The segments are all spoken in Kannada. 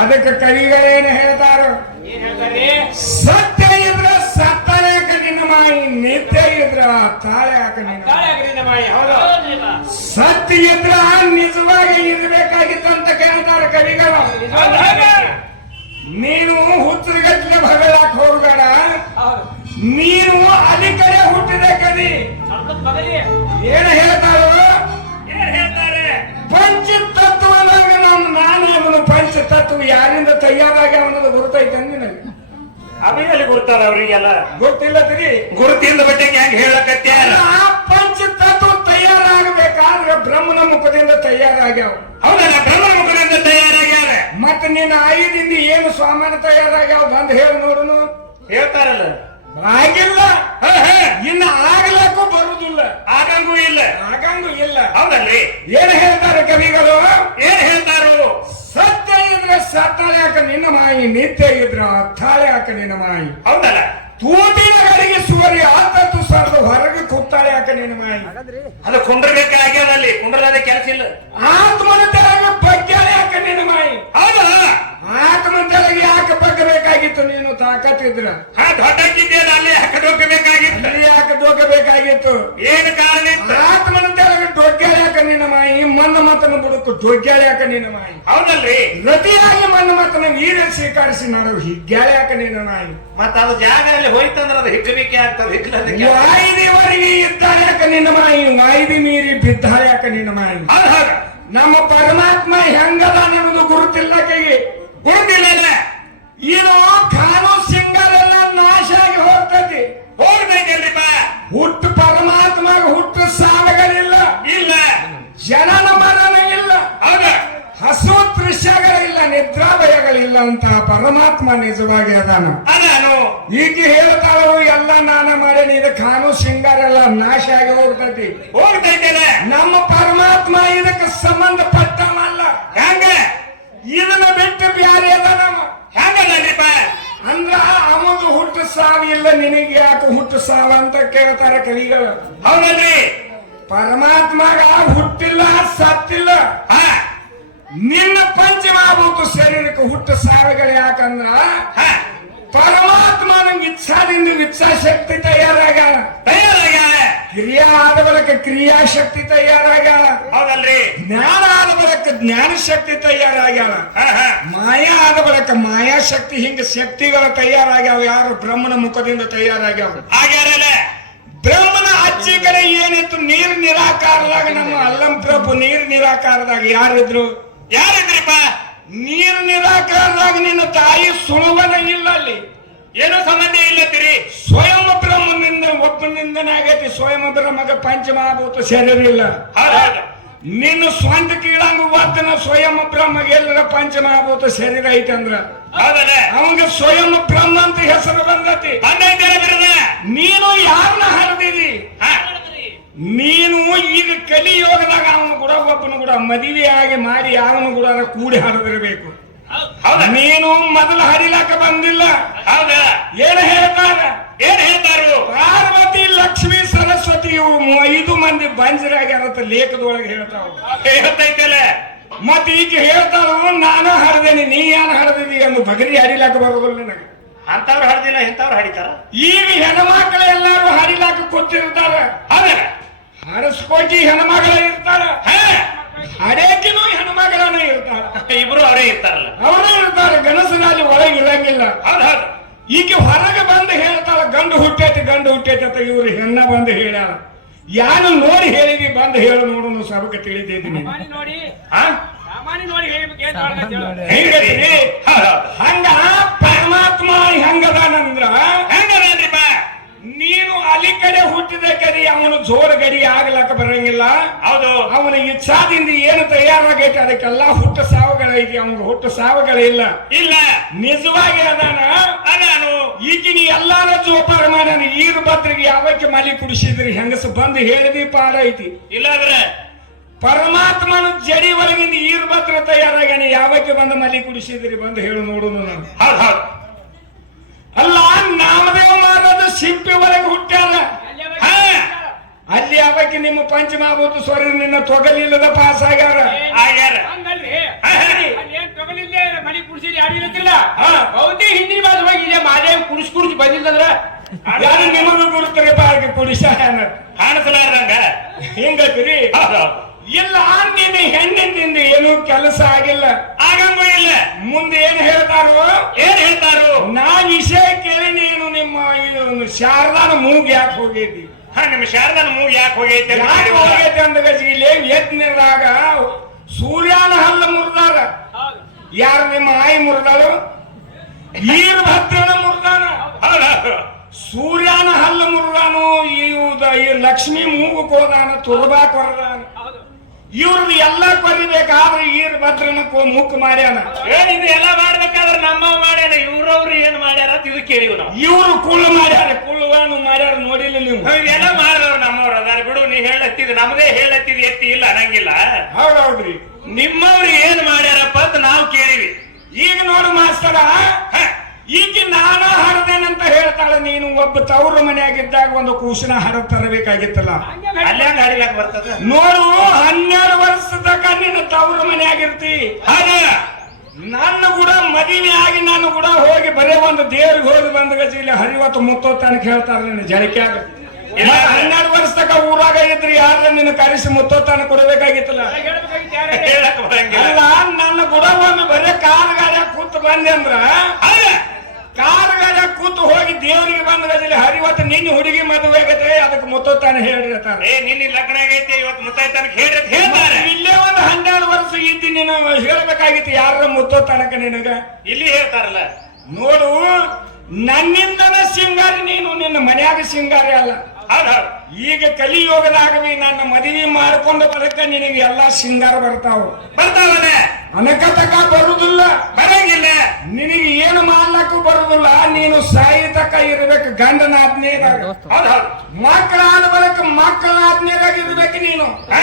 ಅದಕ್ಕೆ ಕವಿಗಳೇನು ಹೇಳ್ತಾರ? ಏನ್ ಹೇಳ್ತಾರೆ? ಸತ್ಯ ಇದ್ರ ಸತ್ತನೇಕ ನಿನ್ನ ಮಾಯಿ ನಿತ್ಯ ಇದ್ರ ತಾಳೆ ಹಾಕ ನಿನ್ನ ಸತ್ಯ ಇದ್ರ ನಿಜವಾಗಿ ಇರ್ಬೇಕಾಗಿತ್ತಂತ ಕೇಳ್ತಾರ ಕವಿಗಳು. ನೀನು ಹುಚ್ಚರಿಗಟ್ಲೆ ಬಗಳಾಕ ಹೋಗ್ಬೇಡ. ಹೌದು. ನೀನು ಅಲ್ಲಿ ಕಡೆ ಹುಟ್ಟಿದೆ ಕವಿ. ಏನ್ ಹೇಳ್ತಾರೋ ಪಂಚತತ್ವ ಯಾರಿಂದ ತಯಾರಾಗ ಅನ್ನೋದು ಗುರುತೈತೆ ನಿನಗೆ? ಅಭಿನಲ್ಲಿ ಕೊಡ್ತಾರ ಅವರಿಗೆಲ್ಲ. ಗೊತ್ತಿಲ್ಲ ತಿರಿ ಗುರುತಿಂದ ಬಿಟ್ಟಿಗೆ ಹೆಂಗ್ ಹೇಳಕತ್ಯಾರ ಪಂಚ ತತ್ವ ತಯಾರಾಗಬೇಕಾದ್ರೆ ಬ್ರಹ್ಮನ ಮುಖದಿಂದ ತಯಾರಾಗ್ಯಾವ. ಹೌದಲ್ಲ ಬ್ರಹ್ಮನ ಮುಖದಿಂದ ತಯಾರಾಗ್ಯಾರ ಮತ್ತ ನಿನ್ನ ಐದಿಂದ ಏನು ಸ್ವಾಮನ ತಯಾರಾಗ್ಯಾವ ಬಂದು ಹೇಳಿ ನೋಡುನು. ಹೇಳ್ತಾರಲ್ಲ. ಆಗಿಲ್ಲ. ಇನ್ನು ಆಗ್ಲಕ್ಕೂ ಬರುದಿಲ್ಲ. ಆಗಂಗೂ ಇಲ್ಲ. ಆಗಂಗೂ ಇಲ್ಲ. ಹೌದಲ್ರಿ? ಏನ್ ಕವಿಗಳು ಏನ್ ಹೇಳ್ತಾರು ಸತ್ಯ ಇದ್ರೆ ಸತ್ತಾಳೆ ಹಾಕ ನಿನ್ನ ಮಾಯಿ ನಿತ್ಯ ಇದ್ರ ತಾಳೆ ಹಾಕ ನಿನ್ನ ಮಾಯಿ ಹೌದಲ್ಲ? ತೂತಿನ ಗಡಿಗೆ ಸುವರಿ ಆತತ್ತು ಸರ್ದು ಹೊರಗೆ ಕೂತಾಳೆ ಹಾಕ ನಿನ್ನ ಮಾಯಿ ಅದು ಕುಂಡ್ರಬೇಕಾಗ್ಯದಲ್ಲಿ ಕುಂಡ್ರದ ಕೆಲಸ ಇಲ್ಲ. ಆತ್ಮನ ತೆಳಗೆ ಬಗ್ಗಾಳೆ ಹಾಕ ನಿನ್ನ ಮಾಯಿ ಹೌದಾ? ಆತ್ಮನ ತೆಳಗೆ ಯಾಕೆ ಬಗ್ಗಬೇಕಾಗಿತ್ತು ನೀನು ತಾಕತ್ತಿದ್ರ? ಹಾ ದೊಡ್ಡಕ್ಕಿದ್ದೇನೆ ಅಲ್ಲಿ ಹಾಕಬೇಕಾಗಿತ್ತು ಅಲ್ಲಿ ಯಾಕೆ ಡೊಗ್ಗಬೇಕಾಗಿತ್ತು ಏನು ಕಾರಣ ಇತ್ತು ಆತ್ಮನ ತೆಳಗೆ ಡೊಗ್ಗಾಳೆ ಹಾಕ ನಿನ್ನ ಮಾಯಿ ಮಣ್ಣು ಡೊಗ್ಗಾಳೆ ನಿನ್ನ ಮಾಯಿ ಹೌದಲ್ರಿ? ರತಿಯಾಗಿ ಮಣ್ಣು ಮತನ ವೀರ ಸ್ವೀಕರಿಸಿ ನಾನು ಹಿಗ್ಗ್ಯಾಳ್ಯಾಕ ನಿನ್ನ ನಾಯಿ. ಮತ್ತ ಅದು ಜಾಗದಲ್ಲಿ ಹೋಯ್ತಂದ್ರ ಅದು ಹಿಕ್ಕಲಿಕ್ಕೆ ಆಗ್ತದೆ ಹಿಗ್ಲದಕ್ಕೆ ವಾಯುದೇವರಿಗೆ ಇದ್ದಾಳ್ಯಾಕ ನಿನ್ನ ಮಾಯಿ ನಾಯಿ ಮೀರಿ ಬಿದ್ದಾಳ್ಯಾಕ ನಿನ್ನ ಮಾಯಿ ನಮ್ಮ ಪರಮಾತ್ಮ ಹೆಂಗದ ನಿಮ್ಮದು ಗುರುತಿಲ್ಲ ಕೈಗೆ ಗುರುತಿಲ್ಲ ಇದು ಹಸು ದೃಶ್ಯಗಳಿಲ್ಲ ನಿದ್ರಾಭಯಗಳಿಲ್ಲ ಅಂತ ಪರಮಾತ್ಮ ನಿಜವಾಗಿ ಅದಾನ. ಅದಾನು. ಈಗ ಹೇಳ್ತಾಳು ಎಲ್ಲ ನಾನ ಮಾಡೇನಿ ಇದು ಕಾನು ಸಿಂಗಾರೆಲ್ಲ ನಾಶ ಆಗಿ ಹೋಗ್ತೈತಿ. ಹೋಗ್ತೈತೇನೆ. ನಮ್ಮ ಪರಮಾತ್ಮ ಇದಕ್ಕೆ ಸಂಬಂಧಪಟ್ಟವಲ್ಲ. ಹೆಂಗ? ಇದನ್ನ ಬಿಟ್ಟು ಬ್ಯಾರೆ ಅದ ನಮ್ಮ ಹೆಂಗದ್ರಿಪ್ಪ ಅಂದ್ರ ಅವನು ಹುಟ್ಟು ಸಾವಿಲ್ಲ ಇಲ್ಲ ನಿನಗೆ ಯಾಕೆ ಹುಟ್ಟು ಸಾವ ಅಂತ ಕೇಳ್ತಾರೆ ಕವಿಗಳು. ಹೌದಲ್ರಿ. ಪರಮಾತ್ಮಗ ಹುಟ್ಟಿಲ್ಲ ಸತ್ತಿಲ್ಲ. ಹಾ. ನಿನ್ನ ಪಂಚಮಹಾಭೂತ ಶರೀರಕ್ಕೆ ಹುಟ್ಟ ಸಾವಿಗಳು ಯಾಕಂದ್ರ ಹಾ. ಪರಮಾತ್ಮನ ಇಚ್ಛಾದಿಂದ ಇಚ್ಛಾಶಕ್ತಿ ತಯಾರಾಗ ತಯಾರಾಗ ಕ್ರಿಯಾ ಆದ ಬಳಿಕ ಕ್ರಿಯಾಶಕ್ತಿ ತಯಾರಾಗ ಹೌದಲ್ರಿ. ಜ್ಞಾನ ಆದ ಬಳಿಕ ಜ್ಞಾನ ಶಕ್ತಿ ತಯಾರಾಗ್ಯಾಳ ಮಾಯಾ ಆದ ಬಳಿಕ ಮಾಯಾ ಶಕ್ತಿ ಹಿಂಗ ಶಕ್ತಿಗಳು ತಯಾರಾಗ್ಯಾವ. ಯಾರು ಬ್ರಹ್ಮನ ಮುಖದಿಂದ ತಯಾರಾಗ್ಯಾವ. ಆಗ್ಯಾರಲ್ಲ. ಬ್ರಹ್ಮನ ಅಚ್ಚಿ ಕಡೆ ಏನಿತ್ತು? ನೀರ್ ನಿರಾಕಾರದಾಗ ನಮ್ಮ ಅಲ್ಲಂ ನೀರ್ ನೀರು ನಿರಾಕಾರದಾಗ ಯಾರಿದ್ರು? ಯಾರಿದ್ರಿಪ್ಪ? ನೀರು ನಿರಾಕಾರದಾಗ ನಿನ್ನ ತಾಯಿ ಸುಳುವನ ಇಲ್ಲ ಅಲ್ಲಿ ಏನೋ ಸಂಬಂಧ ಇಲ್ಲತ್ತೀರಿ ಸ್ವಯಂ ಬ್ರಹ್ಮನಿಂದ ಒಬ್ಬನಿಂದನೇ ಆಗೈತಿ ಸ್ವಯಂ ಬ್ರಹ್ಮಗ ಪಂಚಮಹಾಭೂತ ಸೇರಿರಲಿಲ್ಲ ನಿನ್ನ ಸ್ವಂತ ಕೀಳಂಗ ವಾತನ ಸ್ವಯಂ ಬ್ರಹ್ಮಗೆ ಎಲ್ಲರ ಪಂಚಮಹಾಭೂತ ಶರೀರ ಐತೆ ಅಂದ್ರ. ಅವಂಗ ಸ್ವಯಂ ಬ್ರಹ್ಮ ಅಂತ ಹೆಸರು ಬಂದತಿ. ನೀನು ಯಾರನ್ನ ಹರಿದಿರಿ ಹಾ. ನೀನು ಈಗ ಕಲಿಯೋಗದಾಗ ಅವನು ಕೂಡ ಒಬ್ಬನು ಕೂಡ ಮದುವೆಯಾಗಿ ಆಗಿ ಮಾಡಿ ಅವನು ಕೂಡ ಕೂಡಿ ಹರಿದಿರಬೇಕು ಹೌದ ನೀನು ಮೊದಲು ಹರಿಲಾಕ ಬಂದಿಲ್ಲ. ಹೌದಾ. ಏನ್ ಹೇಳ್ತಾರ? ಏನ್ ಹೇಳ್ತಾರು ಪಾರ್ವತಿ ಲಕ್ಷ್ಮಿ ಸರಸ್ವತಿ ಇವು ಐದು ಮಂದಿ ಅಂತ ಲೇಖದೊಳಗೆ ಹೇಳ್ತಾವ ಹೇಳ್ತೈತಲ್ಲ. ಮತ್ ಈಗ ಹೇಳ್ತಾರು ನಾನು ಹರಿದೇನೆ ನೀ ಏನ್ ಹರಿದಿದಿ ಎಂದು ಬಗರಿ ಹರಿಲಾಕ ಬರೋದಿಲ್ಲ ನನಗೆ. ಅಂತವ್ರು ಹರಿದಿಲ್ಲ ಇಂಥವ್ರು ಹರಿತಾರ ಈಗ ಹೆಣ್ಮಕ್ಳು ಎಲ್ಲಾರು ಹರಿಲಾಕ ಕೂತಿರ್ತಾರ. ಹೌದಲ್ಲ. ಹರಸ್ಕೋಟಿ ಹೆಣ್ಮಗಳ ಇರ್ತಾರ. ಹಾ! ಹಡೇಕಿನೂ ಹೆಣ್ಮಗಳನ್ನ ಇರ್ತಾರ. ಇಬ್ರು ಅವರೇ ಇರ್ತಾರಲ್ಲ. ಅವರೇ ಇರ್ತಾರ ಗಣಸನಲ್ಲಿ ಒಳಗೆ ಇರಂಗಿಲ್ಲ ಹೌದ್ ಈಕೆ ಹೊರಗೆ ಬಂದು ಹೇಳ್ತಾಳ ಗಂಡು ಹುಟ್ಟೈತಿ ಗಂಡು ಹುಟ್ಟೈತಿ ಅಂತ ಇವ್ರು ಹೆಣ್ಣ ಬಂದು ಹೇಳ್ಯಾರ. ಯಾರು ನೋಡಿ ಹೇಳಿದಿ ಬಂದು ಹೇಳು ನೋಡು ಸಬಕ ತಿಳಿದಿದ್ದೀನಿ ಹಂಗ ಬಾ ಪರಮಾತ್ಮ ಹೆಂಗದಾನಂದ್ರ? ಹೆಂಗದೇನ್ರಿಪ್ಪ? ನೀನು ಅಲ್ಲಿ ಕಡೆ ಹುಟ್ಟಿದ ಕರಿ ಅವನು ಜೋರ ಗಡಿ ಆಗ್ಲಕ್ಕ ಬರಂಗಿಲ್ಲ. ಹೌದು. ಅವನ ಇಚ್ಛಾದಿಂದ ಏನು ತಯಾರಾಗೈತೆ ಅದಕ್ಕೆಲ್ಲ ಹುಟ್ಟು ಸಾವುಗಳೈತಿ ಅವನ್ಗೆ ಹುಟ್ಟು ಸಾವುಗಳಿಲ್ಲ ಇಲ್ಲ. ನಿಜವಾಗಿ ಅದಾನ? ಅದಾನು. ಈಗಿನ ಎಲ್ಲಾರ ಜೋಪಾನ ಮಾಡ ಈಗ ಭದ್ರಿಗೆ ಯಾವಕ್ಕೆ ಮಲಿ ಕುಡಿಸಿದ್ರಿ? ಹೆಂಗಸ ಬಂದು ಹೇಳಿದಿ ಪಾಡೈತಿ ಇಲ್ಲಾಂದ್ರೆ ಪರಮಾತ್ಮನ ಜಡಿ ಒಳಗಿಂದ ಈರು ಭದ್ರ ತಯಾರಾಗ್ಯಾನ ಯಾವಕ್ಕೆ ಬಂದು ಮಲಿ ಕುಡಿಸಿದ್ರಿ ಬಂದು ಹೇಳು ನೋಡು ನಾನು ಹೌದು ಹೌದು. ನಾಮದೇವ ಮಾಡೋದು ಸಿಂಪಿ ಒಳಗೆ ಹುಟ್ಟ್ಯಾರ. ಅಲ್ಲಿ ಅವಕ್ಕೆ ಹಾ ಅಲ್ಲಿ ಯಾವಕ್ಕೆ ನಿಮ್ಮ ಪಂಚಮಾಭೂತ ಸ್ವರ ನಿನ್ನ ತೊಗಲಿಲ್ಲದ ಪಾಸ್ ಆಗ್ಯಾರ. ಆಗ್ಯಾರ. ಹಂಗಲ್ರಿ. ಹಾ, ಯಾರು ಇರತ್ತಿಲ್ಲ? ಹೌದಿ ಇಲ್ಲ ಹಿಂದಿನ ಬಾಜು ಹೋಗಿ ಇದೆ ಮಾದೇವ್ ಕುಡಿಸ್ ಕುಡಿಸಿ ಬಂದಿಲ್ಲಂದ್ರ ಯಾರು ನಿಮಗೂ ಕೊಡ್ತಾರೆ ಬಾಗಿ ಕುಡಿಸ ಕಾಣಿಸಲಾರ್ದಂಗ? ಹಿಂಗತ್ರಿ. ಹೌದೌದು. ಇಲ್ಲ ನಿನ್ನ ಹೆಣ್ಣಿನಿಂದ ಏನು ಕೆಲಸ ಆಗಿಲ್ಲ. ಆಗಂಗೂ ಇಲ್ಲ. ಮುಂದೆ ಏನ್ ಹೇಳ್ತಾರೋ? ಏನ್ ಹೇಳ್ತಾರೋ? ನಾ ವಿಷಯ ಕೇಳಿ ನೀನು ನಿಮ್ಮ ಶಾರದಾನ ಮೂಗ್ ಯಾಕೆ ಹೋಗೈತಿ. ಹಾ ನಿಮ್ಮ ಶಾರದಾನ ಮೂಗ್ ಯಾಕೆ ಹೋಗೈತೆ ಅಂತ ಕೇಳಿದ್ರಲ್ಲ? ಹೋಗೈತಿ ಅಂದ ಇಲ್ಲಿ ಯತ್ನಿರಾಗ ಸೂರ್ಯನ ಹಲ್ಲ ಮುರಿದಾರ ಯಾರು ನಿಮ್ಮ ಆಯಿ ಮುರಿದಾಳು? ಈರ್ಭದ್ರನ ಮುರಿದಾನ. ಸೂರ್ಯನ ಹಲ್ಲ ಮುರಿದಾನು ಈ ಲಕ್ಷ್ಮಿ ಮೂಗು ಕೋದಾನ ತುರ್ಬಾ ಕೊರದಾನ ಇವ್ರದ್ದು ಎಲ್ಲ ಕೊರಿಬೇಕಾದ್ರೆ ಈರ್ಭದ್ರನ ಕೋ ಮುಕ್ ಮಾಡ್ಯಾನ. ಏನ್ ಇದು ಎಲ್ಲ ಮಾಡ್ಬೇಕಾದ್ರೆ ನಮ್ಮ ಮಾಡ್ಯಾನ ಇವ್ರವ್ರು ಏನ್ ಮಾಡ್ಯಾರ ಅಂತ ಇದು ಕೇಳಿವ್ ನಾವು. ಇವ್ರು ಕುಳ್ಳು ಮಾಡ್ಯಾರ. ಕುಳ್ಳುವಾನು ಮಾಡ್ಯಾರ ನೋಡಿಲ್ಲ ನೀವು. ಇವೆಲ್ಲ ಮಾಡಿದವ್ರು ನಮ್ಮವ್ರು ಅದಾರ. ಬಿಡು ನೀ ಹೇಳತ್ತಿದ್ ನಮ್ದೇ ಹೇಳತ್ತಿದ್ ಎತ್ತಿ ಇಲ್ಲ ಅನ್ನಂಗಿಲ್ಲ. ಹೌದೌದ್ರಿ. ನಿಮ್ಮವ್ರು ಏನ್ ಮಾಡ್ಯಾರಪ್ಪ ಅಂತ ನಾವು ಕೇಳಿವಿ. ಈಗ ನೋಡು ಮಾಸ್ತರ ಹ, ನಾನು ಹರದೇನಂತ ಹೇಳ್ತಾಳೆ ನೀನು ಒಬ್ಬ ತವ್ರ ಮನೆಯಾಗಿದ್ದಾಗ ಒಂದು ಕೂಸಿನ ಹರ ತರಬೇಕಾಗಿತ್ತಲ್ಲ. ನೋಡು ಹನ್ನೆರಡು ವರ್ಷ ತನಕ ನೀನು ತವ್ರ ಮನೆಯಾಗಿರ್ತಿ. ಹಾಗೆ ನನ್ನ ಕೂಡ ಮದುವೆ ಆಗಿ ನಾನು ಕೂಡ ಹೋಗಿ ಬರೇ ಒಂದು ದೇವ್ರಿಗೆ ಹೋಗಿ ಬಂದ ಗಜಿಲಿ ಹರಿವತ್ತು ಮುತ್ತೋತ್ತ ಅಂತ ಹೇಳ್ತಾರೆ ನಿನ್ನ ಜಳಿಕೆ ಆಗುತ್ತೆ ಹನ್ನೆರಡು ವರ್ಷ ತಕ ಊರಾಗ ಇದ್ರಿ ಯಾರ ನಿನ್ನ ಕರೆಸಿ ಮುತ್ತೋತ್ತಾನ ಕೊಡಬೇಕಾಗಿತ್ತಲ್ಲ? ಅಲ್ಲ ನನ್ನ ಕೂಡ ಒಂದು ಬರೇ ಕಾರ್ ಗಾಡಿಯಾಗ ಕೂತು ಬಂದೆ ಅಂದ್ರ ಕಾರ್ ಮೇಲೆ ಕೂತು ಹೋಗಿ ದೇವರಿಗೆ ಬಂದ ಗಜಲಿ ಹರಿವತ್ತು ನಿನ್ನ ಹುಡುಗಿ ಮದುವೆ ಆಗತ್ತೆ ಅದಕ್ಕೆ ಮುತ್ತೋತಾನೆ ಹೇಳಿರ್ತಾರೆ ಏ ನಿನ್ನ ಲಗ್ನ ಆಗೈತೆ ಇವತ್ತು ಮುತ್ತೈತನಕ್ ಹೇಳ್ರಿ ಅಂತ ಹೇಳ್ತಾರೆ. ಇಲ್ಲೇ ಒಂದು ಹನ್ನೆರಡು ವರ್ಷ ಇದ್ದಿ ನೀನು ಹೇಳ್ಬೇಕಾಗಿತ್ತು ಯಾರ ಮುತ್ತೋತಾನಕ ನಿನಗ? ಇಲ್ಲಿ ಹೇಳ್ತಾರಲ್ಲ. ನೋಡು ನನ್ನಿಂದನ ಸಿಂಗಾರಿ ನೀನು ನಿನ್ನ ಮನ್ಯಾಗ ಸಿಂಗಾರಿ ಅಲ್ಲ. ಈಗ ಕಲಿಯೋಗದಾಗವಿ ನನ್ನ ಮದುವೆ ಮಾಡ್ಕೊಂಡು ಬರಕ ನಿನಗೆ ಎಲ್ಲಾ ಸಿಂಗಾರ ಬರ್ತಾವ. ಬರ್ತಾವನೆ. ಅನಕತಕ ಬರುವುದಿಲ್ಲ. ಬರಂಗಿಲ್ಲ. ನಿನಗೆ ಏನು ಮಾಡಲಕ್ಕ ಬರುವುದಿಲ್ಲ. ನೀನು ಸಾಯಿತಕ ಇರಬೇಕು ಇರ್ಬೇಕು ಗಂಡನ ಆಜ್ಞೆದಾಗ ಮಕ್ಕಳ ಆದ ಬಳಿಕ ಮಕ್ಕಳ ಆಜ್ಞೆದಾಗ ಇರ್ಬೇಕು ನೀನು. ಹಾ.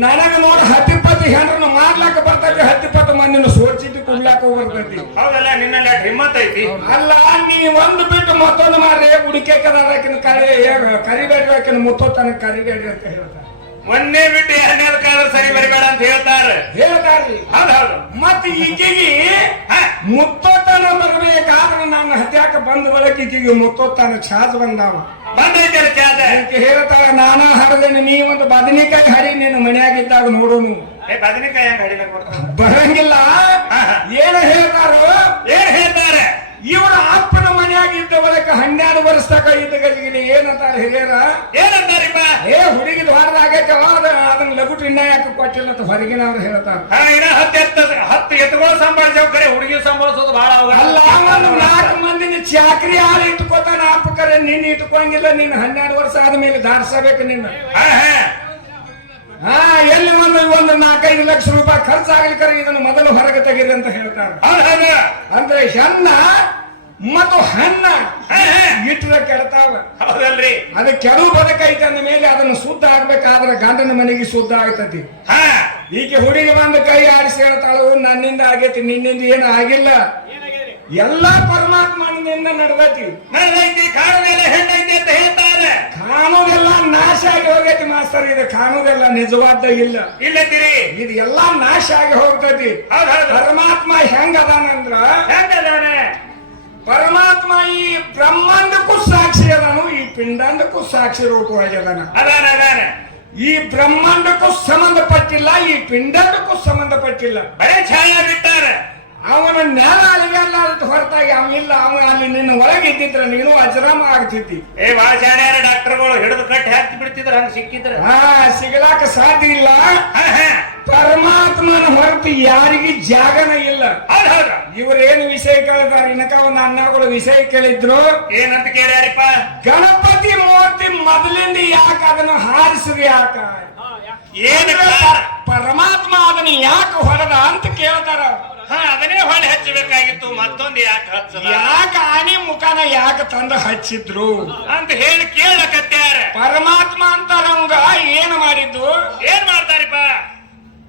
ನನಗ ನೋಡಿ ಹತ್ತಿಪ್ಪತ್ತು ಹೆಂಡ್ರನ್ನ ಮಾಡ್ಲಾಕ ಬರ್ತೈತಿ ಹತ್ತಿಪ್ಪತ್ತು ಮಂದಿನ ಸೋಚಿದ್ದು ಕುಡ್ಲಾಕ ಬರ್ತೈತಿ ಹೌದಲ್ಲ ನಿನ್ನಲ್ಲಿ ಹಿಮ್ಮತ್ ಐತಿ ಅಲ್ಲ ನೀ ಒಂದು ಬಿಟ್ಟು ಮತ್ತೊಂದು ಮಾರ್ರೆ ಹುಡುಕೆ ಕದಾಕಿನ ಕರಿ ಕರಿಬೇಡ್ರಿ ಆಕಿನ ಮುತ್ತೋತನ ಕರಿಬೇಡ್ರಿ ಅಂತ ಹೇಳ್ತಾರೆ. ಒಂದೇ ಬಿಟ್ಟು ಎರಡನೇ ಕಾಲ ಸರಿ ಬರಬೇಡ ಅಂತ ಹೇಳ್ತಾರೆ. ಹೇಳ್ತಾರೆ ಹೌದ್ ಹೌದು. ಮತ್ತ ಈಕೆಗೆ ಮುತ್ತೋತನ ಬರ್ಬೇಕಾದ್ರೆ ನಾನು ಹತ್ಯಾಕ ಬಂದ ಬಳಿಕ ಈಕೆಗೆ ಮುತ್ತೋತನ ಛಾಜ್ ಬಂದಾವ. ಬಂದೈತೆ ಚಾದ ಈಕೆ ಹೇಳ್ತಾಳ ನಾನ ಹರದೇನೆ ನೀ ಒಂದು ಬದನಿಕಾಯಿ ಹರಿ ನೀನು ಮನೆಯಾಗಿದ್ದಾಗ ನೋಡೋನು ನೀವು ಬದನೆಕಾಯಿ ಹೆಂಗ್ ಹಡಿಲಕ್ ಬರಂಗಿಲ್ಲ. ಏನ ಹೇಳ್ತಾರೋ? ಏನ್ ಹೇಳ್ತಾರೆ? ಇವರ ಅಪ್ಪನ ಮನೆಯಾಗಿದ್ದ ಬಳಿಕ ಹನ್ನೆರಡು ವರ್ಷ ತಕ ಇದ್ದ ಗಜಿಗೆ ಏನಂತಾರ ಹಿರಿಯರ? ಏನಂತಾರಿಪ್ಪ ಏ ಹುಡುಗಿ ದ್ವಾರದಾಗ ಅದನ್ನ ಲಘುಟ್ ಇನ್ನ ಯಾಕೆ ಕೊಟ್ಟಿಲ್ಲ ಅಂತ ಹೊರಗಿನ ಅವ್ರು ಹೇಳ್ತಾರ. ಹಾ ಇನ್ನ ಹತ್ತು ಎತ್ತ ಹತ್ತು ಎತ್ತುಗಳು ಸಂಭಾಳಿಸವ್ ಕರೆ ಹುಡುಗಿ ಸಂಭಾಳಿಸೋದು ಬಹಳ ಅಲ್ಲ ಅವಘಡ ಒಂದು ನಾಲ್ಕು ಮಂದಿನ ಚಾಕ್ರಿ ಯಾರು ಇಟ್ಕೋತಾನ ಅಪ್ಪಕರೆ ನಿನ್ನ ಇಟ್ಕೊಂಗಿಲ್ಲ ನೀನ್ ಹನ್ನೆರಡು ವರ್ಷ ಆದ್ಮೇಲೆ ದಾಡ್ಸಬೇಕು ನಿನ್ನ. ಹಾ ಹಾ. ಹಾ ಎಲ್ಲಿ ಒಂದು ಒಂದು ನಾಲ್ಕೈದು ಲಕ್ಷ ರೂಪಾಯಿ ಖರ್ಚಾಗ್ಲಿಕ್ಕರೆ ಇದನ್ನು ಮೊದಲು ಹೊರಗೆ ತೆಗೀರಿ ಅಂತ ಹೇಳ್ತಾರೆ. ಹೌದ್ ಹೌದು. ಅಂದ್ರೆ ಹೆಣ್ಣ ಮತ್ತು ಹಣ್ಣ ಹಾ ಹಾ. ಇಟ್ರ ಕೆಡ್ತಾವ. ಹೌದಲ್ರಿ. ಅದು ಕೆಡು ಬದಕೈತೆ ಅಂದ ಮೇಲೆ ಅದನ್ನು ಶುದ್ಧ ಆಗ್ಬೇಕಾದ್ರೆ ಗಂಡನ ಮನೆಗೆ ಶುದ್ಧ ಆಗ್ತತಿ. ಹಾ. ಈಕೆ ಹುಡುಗಿ ಬಂದು ಕೈ ಆಡಿಸಿ ಹೇಳ್ತಾಳು ನನ್ನಿಂದ ಆಗೈತಿ ನಿನ್ನಿಂದ ಏನು ಆಗಿಲ್ಲ. ಎಲ್ಲಾ ಪರಮಾತ್ಮನಿಂದ ನಡೆದೈತಿ. ನಡೆದೈತಿ ಹೆಣ್ಣೈತಿ ಅಂತ ಹೇಳ್ತಾರೆ. ನಾಶ ಆಗಿ ಹೋಗೈತಿ ಮಾಸ್ತರ್ ಇದು ಕಾಣುವುದೆಲ್ಲ ನಿಜವಾದ ಇಲ್ಲ. ಇಲ್ಲತ್ತೀರಿ ಇದು ಎಲ್ಲಾ ನಾಶ ಆಗಿ ಹೋಗ್ತೈತಿ. ಪರಮಾತ್ಮ ಹೆಂಗ ಅದಾನಂದ್ರ ಹೆಂಗದಾನೆ ಪರಮಾತ್ಮ ಈ ಬ್ರಹ್ಮಾಂಡಕ್ಕೂ ಸಾಕ್ಷಿ ಅದಾನು ಈ ಪಿಂಡಾಂಡಕ್ಕೂ ಸಾಕ್ಷಿ ರೂಪವಾಗಿ ಅದಾನ. ಅದಾನ ಅದಾನ. ಈ ಬ್ರಹ್ಮಾಂಡಕ್ಕೂ ಸಂಬಂಧಪಟ್ಟಿಲ್ಲ ಈ ಪಿಂಡಾಂಡಕ್ಕೂ ಸಂಬಂಧಪಟ್ಟಿಲ್ಲ. ಬರೇ ಛಾಯಾ ಬಿಟ್ಟಾರೆ ಅವನ ನೆಲ ಅಂತ ಹೊರತಾಗಿ ಅವನಿಲ್ಲ ಅವನ ಅಲ್ಲಿ ನಿನ್ನ ಒಳಗೆ ಇದ್ದಿದ್ರ ನೀನು ಅಜರಾಮ ಆಗ್ತಿದ್ದಿ. ಏ ಡಾಕ್ಟರ್ ಡಾಕ್ಟರ್ಗಳು ಹಿಡಿದು ಕಟ್ಟಿ ಹಾಕಿ ಬಿಡ್ತಿದ್ರ ಹಂಗ ಸಿಕ್ಕಿದ್ರ. ಹಾ ಸಿಗ್ಲಾಕ ಸಾಧ್ಯ ಇಲ್ಲ. ಪರಮಾತ್ಮನ ಹೊರತು ಯಾರಿಗೆ ಜಾಗನ ಇಲ್ಲ. ಇವ್ರೇನು ವಿಷಯ ಕೇಳಿದಾರೆ ಇನಕ ಒಂದು ಅಣ್ಣಗಳು ವಿಷಯ ಕೇಳಿದ್ರು? ಏನಂತ ಕೇಳ್ಯಾರಿಪ್ಪ? ಗಣಪತಿ ಮೂರ್ತಿ ಮೊದಲಿಂದ ಯಾಕೆ ಅದನ್ನ ಹಾರಿಸಿದ್ರಿ ಯಾಕ? ಏನ ಪರಮಾತ್ಮ ಅದನ್ನ ಯಾಕೆ ಹೊರದ ಅಂತ ಕೇಳ್ತಾರ ಹಾ ಅದನ್ನೇ ಹೊಳೆ ಹಚ್ಚಬೇಕಾಗಿತ್ತು. ಮತ್ತೊಂದು ಯಾಕೆ ಹಚ್ಚದ? ಯಾಕ ಆನೆ ಮುಖನ ಯಾಕೆ ತಂದು ಹಚ್ಚಿದ್ರು? ಅಂತ ಹೇಳಿ ಕೇಳಕತ್ಯಾರ. ಪರಮಾತ್ಮ ಅಂತಾರವಂಗ ಏನು ಮಾಡಿದ್ದು? ಏನ್ ಮಾಡ್ತಾರಿಪ್ಪ?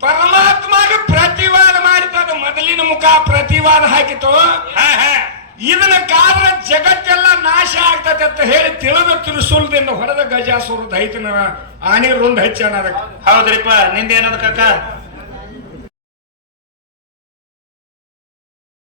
ಪರಮಾತ್ಮಗೆ ಪ್ರತಿವಾದ ಮಾಡಿದ ಮೊದಲಿನ ಮುಖ ಪ್ರತಿವಾದ ಹಾಕಿತು ಹಾ ಹಾ. ಇದನ್ನ ಕಾರಣ ಜಗತ್ತೆಲ್ಲ ನಾಶ ಆಗ್ತದೆ ಅಂತ ಹೇಳಿ ತಿಳಿದ ತಿರುಸುಲ್ದಿಂದ ಹೊರದ ಗಜಾಸುರ ದೈತನ ಆನೆ ರುಂಡ್ ಹಚ್ಚಾನ ಅದಕ್ಕೆ ಹೌದ್ರಿಪ್ಪ ನಿಂದೇನದ ಕಕ್ಕ